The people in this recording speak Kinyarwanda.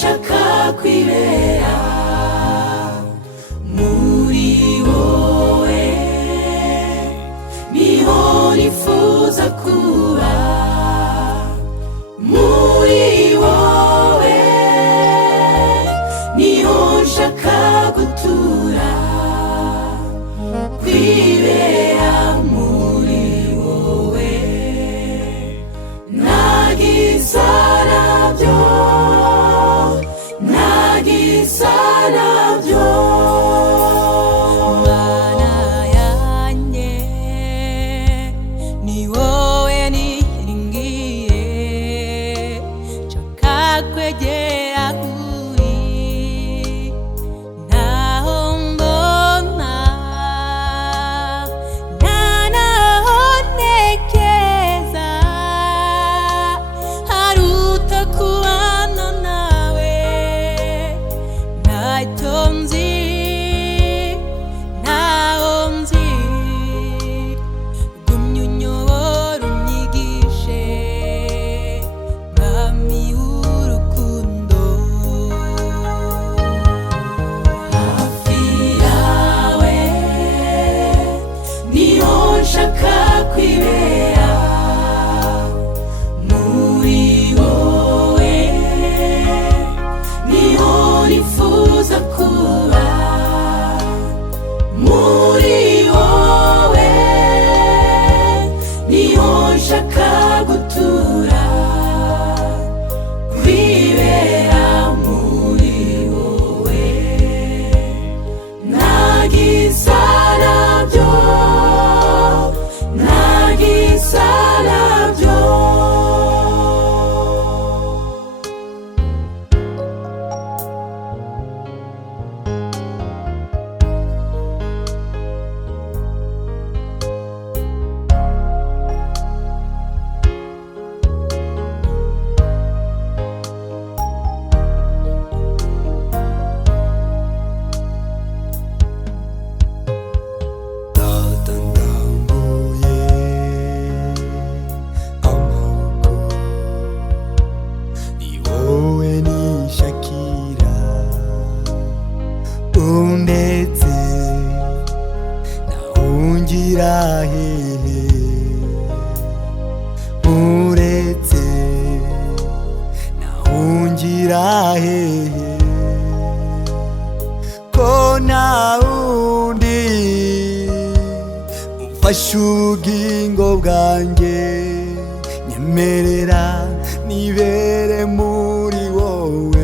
nshaka kwibera muri wowe, niho nifuza kuba muri wowe, niho nshaka gutura, kwibera muri wowe, ntagisa nabyo, ntagisa nabyo. Mana yanjye ni wowe niringiye, nshaka kwegera kuri, ntaho mbona nta naho ntekereza haruta kubana nawe, ntacyo nzi ntaho nzi, gumya unyobore unyigishe mwami w'urukundo. Hafi yawe niho nshaka kwibera muri wowe, niho nifuza kuba muri wowe, niho nshaka gutura, kwibera muri wowe, ntagisa nabyo, ntagisa nabyo. Data ndambuye amaboko, ni wowe nishakira, undetse nahungira hehe, uretse nahungira hehe, ko nta wundi ufashe ubugingo bwanjye, nyemerera nibere muri wowe,